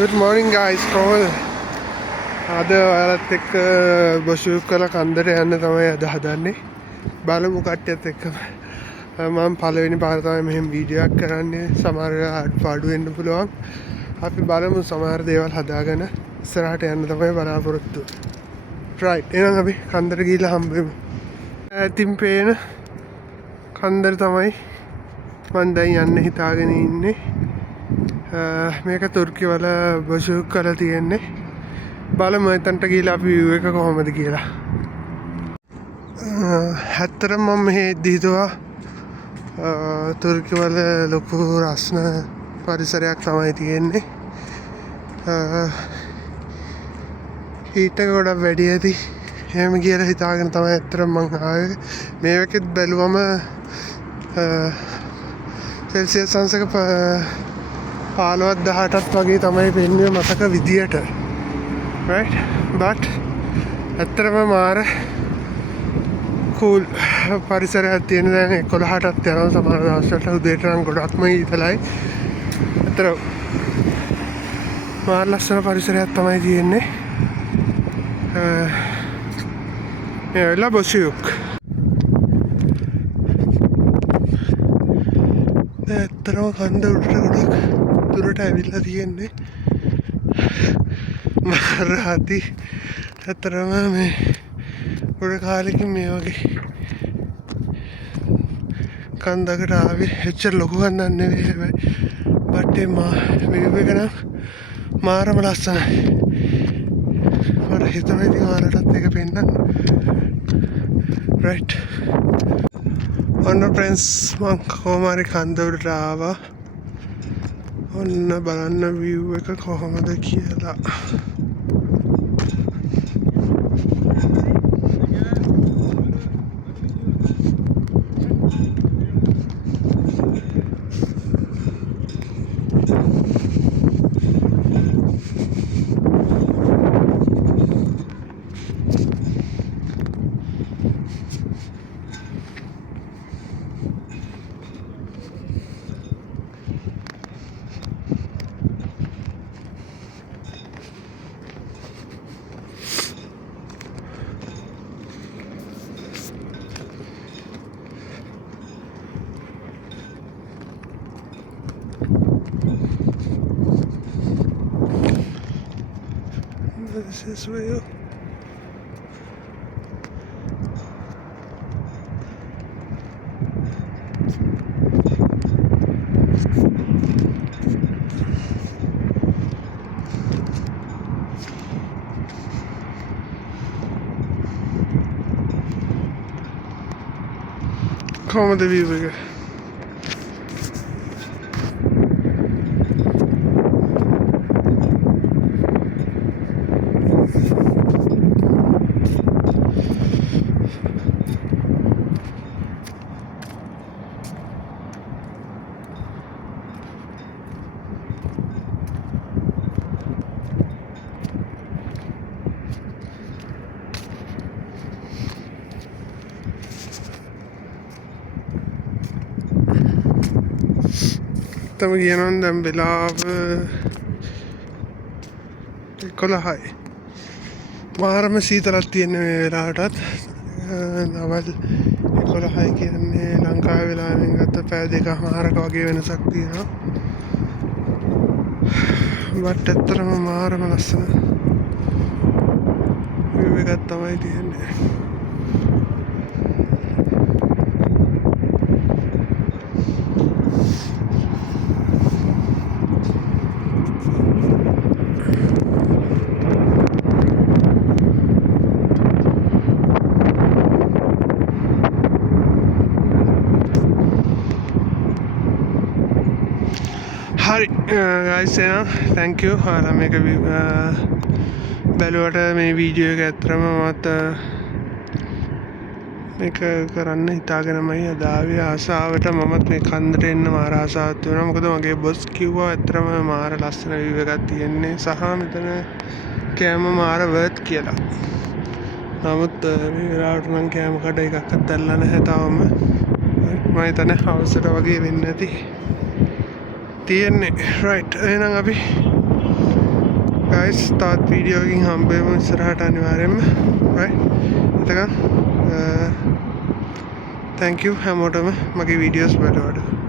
Good morning guys, කොහොමද? අද ඔයාලත් එක්ක බොෂුක් කළ කන්දට යන්න තමයි අද හදන්නේ. බලමු කට්ටියත් එක්ක. මම පළවෙනි පාර තමයි මෙහෙම වීඩියෝ එකක් කරන්නේ. සමහර අඩු වෙන්න පුළුවන්. අපි බලමු සමහර දේවල් හදාගෙන ඉස්සරහට යන්න තමයි බලාපොරොත්තු. right. එහෙනම් අපි කන්දට ගිහිල්ලා හම්බෙමු. ඈතින් පේන කන්දර තමයි මම දැන් යන්න හිතාගෙන ඉන්නේ. මේක තුර්කි වල බොෂුක් කරලා තියෙන්නේ. බලමු එතනට ගිහලා අපි view එක කොහොමද කියලා. ඇත්තටම මම මෙහෙ හිතුවා තුර්කි වල ලොකු රස්න පරිසරයක් තමයි තියෙන්නේ. ඊට ගොඩක් වැඩි ඇති. එහෙම කියලා හිතාගෙන තමයි ඇත්තටම මං ආවේ. මේකෙත් බැලුවම සෙල්සියස් අංශක 15-18ක් වගේ තමයි පෙන්වන්නේ මතක විදියට. right but ඇත්තටම මාර cool පරිසරයක් තියෙන. දැන් 11ටත් යනවා සමහර දවස්වලට උදේට නම් ගොඩක්ම ඉතලයි. ඇත්තට මාර ලස්සන පරිසරයක් තමයි තියෙන්නේ. මේ වෙලාව බොෂුක්. ඇත්තටම කන්ද උඩට ගොඩක් දුරට ඇවිල්ලා තියෙන්නේ. මරහති ඇතරම මේ ගොඩ කාලෙකින් මේ වගේ කන්දකට ආවේ. එච්චර ලොකු කන්දක් නෙවෙයි හැබැයි බට්ටේ වීව් එක නම් මාරම ලස්සනයි. මට හිතුණා ඉතින් ඔයාලටත් ඒක පෙන්නන්න. right. ඔන්න friends මං කොහොම හරි කන්ද උඩට ආවා. ඔන්න බලන්න view එක කොහොමද කියලා. This is real. කොහොමද view එක? තම කියනවා දැන් වෙලාව 11යි. මාරම සීතලක් තියෙන මේ වෙලාවටත්. දවල් 11යි කියන්නේ ලංකාවේ වෙලාවෙන් ගත්ත පැය දෙකමාරක වගේ වෙනසක් තියෙනවා. බට් ඇත්තටම මාරම ලස්සන view එකක් තමයි තියෙන්නේ. හරි guys එහෙනම් thank you. ඔයාලා මේක බැලුවට මේ වීඩියෝ එක ඇත්තටම මට මේක කරන්න හිතාගෙනමයි අද ආවේ. ආසාවට මමත් මේ කන්දට එන්න මාර ආසාවක් තිබුණා. මොකද මගේ බොස් කිව්වා ඇත්තටම මාර ලස්සන view එකක් තියෙන්නේ සහ මෙතන කෑම මාර worth කියලා. නමුත් මේ වෙලාවට නම් කෑම කඩ එකක්වත් දැල්ලා නැහැ තාම. මම හිතන්නේ හවසට වගේ වෙන්න ඇති. තියෙන්නේ right. එහෙනම් අපි ගයිස් තාත් වීඩියෝකින් හම්බේම ඉස්සරහට අනිවාර්යෙන්ම එතකම් තැංකයු හැමෝටම මගේ වීඩියෝස් බලවට